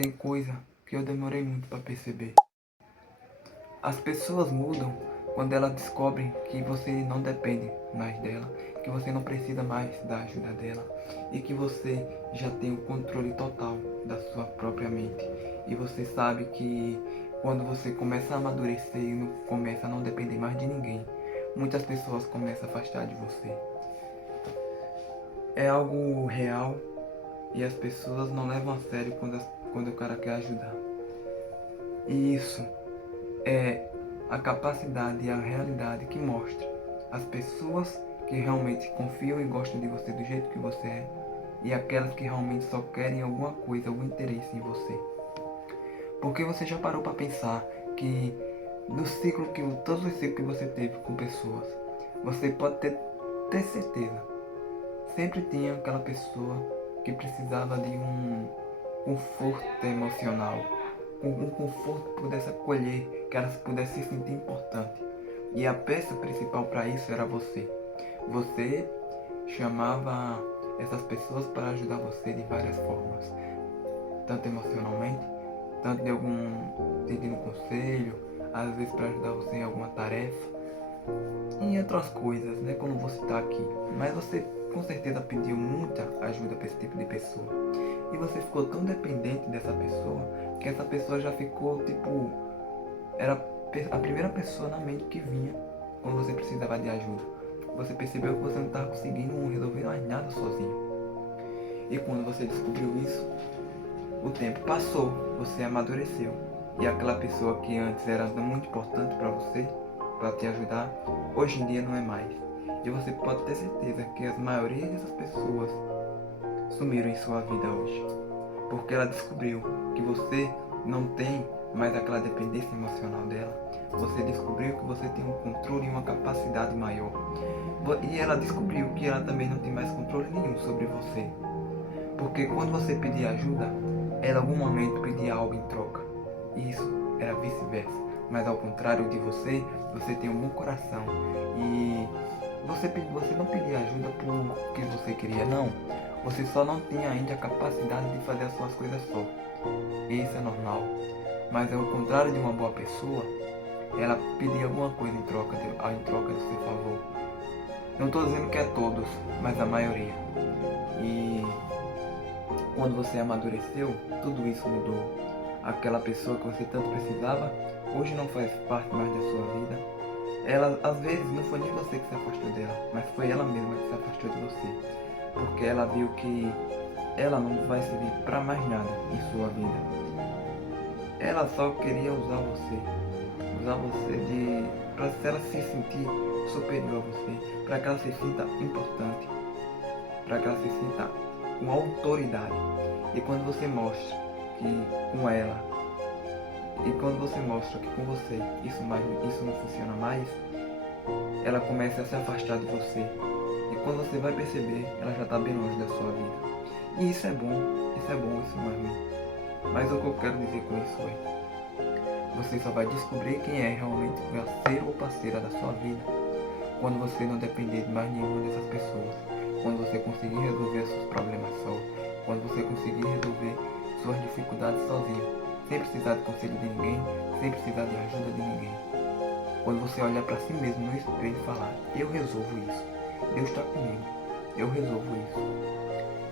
tem coisa que eu demorei muito para perceber. As pessoas mudam quando elas descobrem que você não depende mais dela, que você não precisa mais da ajuda dela e que você já tem o controle total da sua própria mente. E você sabe que quando você começa a amadurecer e começa a não depender mais de ninguém, muitas pessoas começam a afastar de você. É algo real e as pessoas não levam a sério quando o cara quer ajudar. E isso é a capacidade e a realidade que mostra as pessoas que realmente confiam e gostam de você do jeito que você é e aquelas que realmente só querem alguma coisa, algum interesse em você. Porque você já parou para pensar que todos os ciclos que você teve com pessoas, você pode ter certeza, sempre tinha aquela pessoa que precisava de um conforto emocional, um conforto que pudesse acolher, que ela pudesse se sentir importante. E a peça principal para isso era você. Você chamava essas pessoas para ajudar você de várias formas, tanto emocionalmente, tanto de pedindo conselho, às vezes para ajudar você em alguma tarefa, e outras coisas, né, quando você está aqui. Mas você com certeza pediu muita ajuda para esse tipo de pessoa. E você ficou tão dependente dessa pessoa, que essa pessoa já ficou, era a primeira pessoa na mente que vinha quando você precisava de ajuda. Você percebeu que você não estava conseguindo resolver mais nada sozinho. E quando você descobriu isso, o tempo passou, você amadureceu. E aquela pessoa que antes era muito importante para você, para te ajudar, hoje em dia não é mais. E você pode ter certeza que a maioria dessas pessoas sumiram em sua vida hoje, porque ela descobriu que você não tem mais aquela dependência emocional dela. Você descobriu que você tem um controle e uma capacidade maior. E ela descobriu que ela também não tem mais controle nenhum sobre você. Porque quando você pedia ajuda, ela em algum momento pedia algo em troca. E isso era vice-versa. Mas ao contrário de você, você tem um bom coração. E você não pedia ajuda porque você queria, não. Você só não tinha ainda a capacidade de fazer as suas coisas só. Isso é normal. Mas ao contrário de uma boa pessoa, ela pedia alguma coisa em troca do seu favor. Não estou dizendo que é todos, mas a maioria. E quando você amadureceu, tudo isso mudou. Aquela pessoa que você tanto precisava, hoje não faz parte mais da sua vida. Ela, às vezes, não foi nem você que se afastou dela, mas foi ela mesma que se afastou de você. Porque ela viu que ela não vai servir para mais nada em sua vida. Ela só queria usar você para ela se sentir superior a você, para que ela se sinta importante, para que ela se sinta com autoridade. E quando você mostra que com ela, e quando você mostra que com você isso não funciona mais, ela começa a se afastar de você. E quando você vai perceber, ela já está bem longe da sua vida. E isso é bom, isso não é ruim. Mas o que eu quero dizer com isso é, você só vai descobrir quem é realmente o parceiro ou parceira da sua vida quando você não depender de mais nenhuma dessas pessoas. Quando você conseguir resolver seus problemas só. Quando você conseguir resolver suas dificuldades sozinho, sem precisar de conselho de ninguém, sem precisar de ajuda de ninguém. Quando você olhar para si mesmo no espelho e falar, eu resolvo isso, Deus está comigo, eu resolvo isso.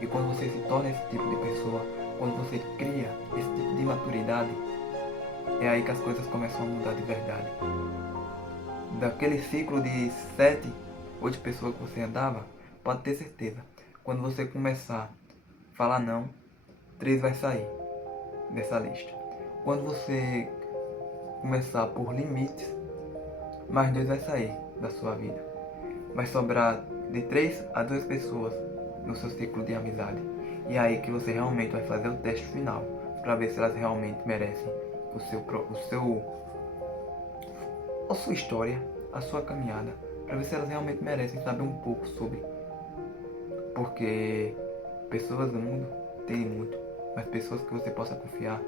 E quando você se torna esse tipo de pessoa, quando você cria esse tipo de maturidade, é aí que as coisas começam a mudar de verdade. Daquele ciclo de 7, 8 pessoas que você andava, pode ter certeza, quando você começar a falar não, 3 vai sair dessa lista. Quando você começar por limites, mais 2 vai sair da sua vida. Vai sobrar de 3 a 2 pessoas no seu ciclo de amizade. E é aí que você realmente vai fazer o teste final, para ver se elas realmente merecem a sua história, a sua caminhada, para ver se elas realmente merecem saber um pouco sobre. Porque pessoas do mundo tem muito, mas pessoas que você possa confiar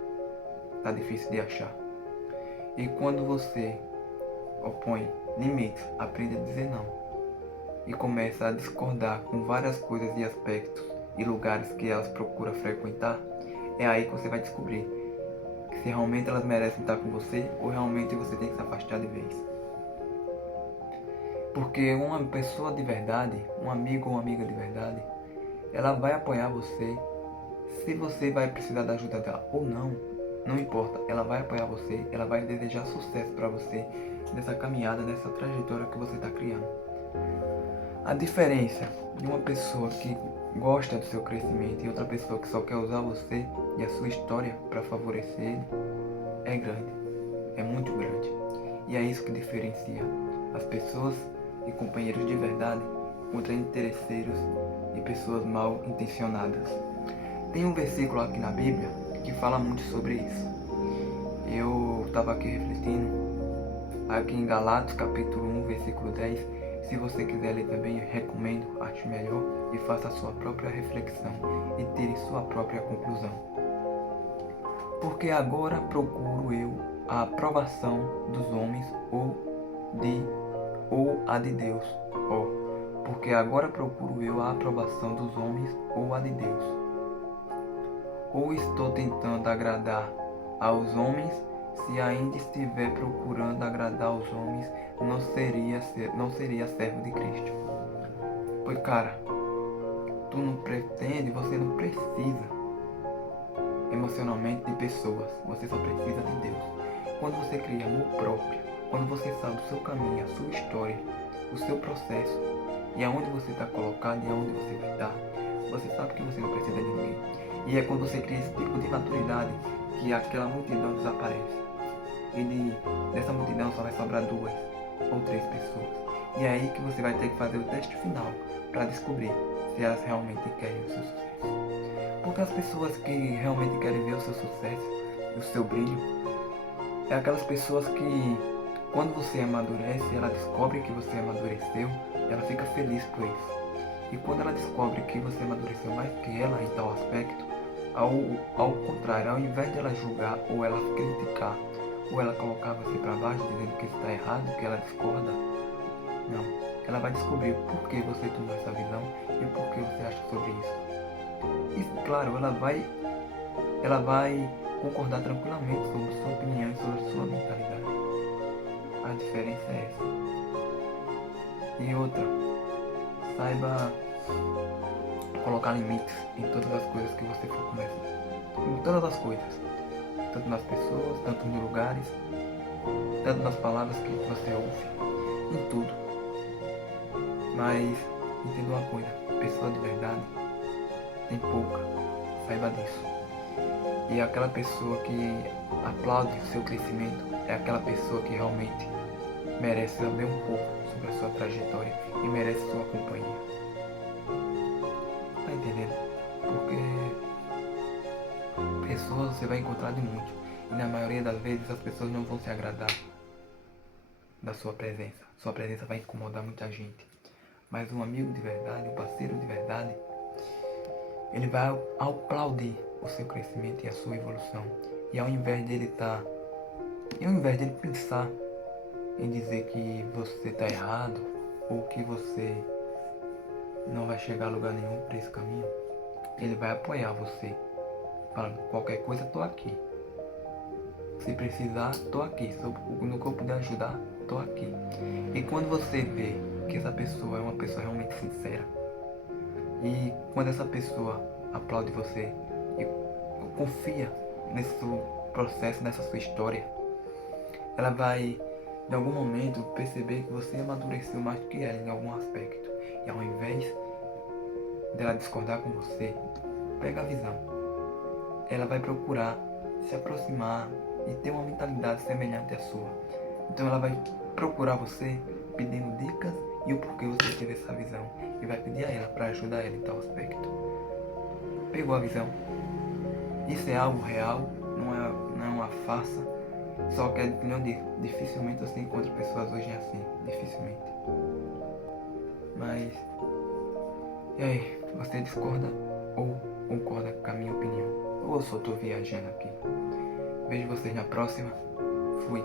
tá difícil de achar. E quando você opõe limites, aprende a dizer não e começa a discordar com várias coisas e aspectos e lugares que elas procuram frequentar, É aí que você vai descobrir se realmente elas merecem estar com você ou realmente você tem que se afastar de vez. Porque uma pessoa de verdade, um amigo ou uma amiga de verdade, ela vai apoiar você. Se você vai precisar da ajuda dela ou não, não importa. Ela vai apoiar você, ela vai desejar sucesso para você nessa caminhada, nessa trajetória que você está criando. A diferença de uma pessoa que gosta do seu crescimento e outra pessoa que só quer usar você e a sua história para favorecer ele é grande, é muito grande. E é isso que diferencia as pessoas e companheiros de verdade contra interesseiros e pessoas mal intencionadas. Tem um versículo aqui na Bíblia que fala muito sobre isso. Eu estava aqui refletindo, aqui em Galatas capítulo 1, versículo 10. Se você quiser ler também, eu recomendo, acho melhor, e faça a sua própria reflexão e tire sua própria conclusão. Porque agora procuro eu a aprovação dos homens ou a de Deus. Porque agora procuro eu a aprovação dos homens ou a de Deus. Ou estou tentando agradar aos homens? Se ainda estiver procurando agradar aos homens, não seria servo de Cristo. Pois cara, tu não pretende, você não precisa emocionalmente de pessoas, você só precisa de Deus. Quando você cria amor próprio, quando você sabe o seu caminho, a sua história, o seu processo e aonde você está colocado e aonde você vai estar, você sabe que você não precisa de ninguém. E é quando você cria esse tipo de maturidade que aquela multidão desaparece. E dessa multidão só vai sobrar 2 ou 3 pessoas. E é aí que você vai ter que fazer o teste final para descobrir se elas realmente querem o seu sucesso. Porque as pessoas que realmente querem ver o seu sucesso e o seu brilho é aquelas pessoas que, quando você amadurece, ela descobre que você amadureceu, ela fica feliz por isso. E quando ela descobre que você amadureceu mais que ela em tal aspecto, ao contrário, ao invés de ela julgar ou ela criticar ou ela colocar você para baixo dizendo que está errado, que ela discorda, não. Ela vai descobrir o porquê você tomou essa visão e o porquê você acha sobre isso. E claro, ela vai concordar tranquilamente sobre sua opinião e sobre sua mentalidade. A diferença é essa. E outra, saiba colocar limites em todas as coisas que você for começar. Em todas as coisas. Tanto nas pessoas, tanto nos lugares, tanto nas palavras que você ouve, em tudo. Mas entenda uma coisa, pessoa de verdade tem pouca, saiba disso. E aquela pessoa que aplaude o seu crescimento é aquela pessoa que realmente merece saber um pouco sobre a sua trajetória e merece sua companhia. Tá entendendo? Porque pessoas você vai encontrar de muito. E na maioria das vezes as pessoas não vão se agradar da sua presença. Sua presença vai incomodar muita gente. Mas um amigo de verdade, um parceiro de verdade, ele vai aplaudir o seu crescimento e a sua evolução. E ao invés dele pensar em dizer que você está errado ou que você não vai chegar a lugar nenhum por esse caminho, ele vai apoiar você, falando: qualquer coisa, tô aqui. Se precisar, tô aqui. No que eu puder ajudar, tô aqui. E quando você vê que essa pessoa é uma pessoa realmente sincera, e quando essa pessoa aplaude você e confia nesse seu processo, nessa sua história, ela vai, em algum momento, perceber que você amadureceu mais do que ela em algum aspecto. E ao invés dela discordar com você, pega a visão. Ela vai procurar se aproximar e ter uma mentalidade semelhante à sua. Então ela vai procurar você pedindo dicas e o porquê você teve essa visão. E vai pedir a ela para ajudar ela em tal aspecto. Pegou a visão? Isso é algo real, não é uma farsa. Só que dificilmente você encontra pessoas hoje assim. Dificilmente. Mas, e aí, você discorda ou concorda com a minha opinião? Ou eu só estou viajando aqui? Vejo vocês na próxima. Fui.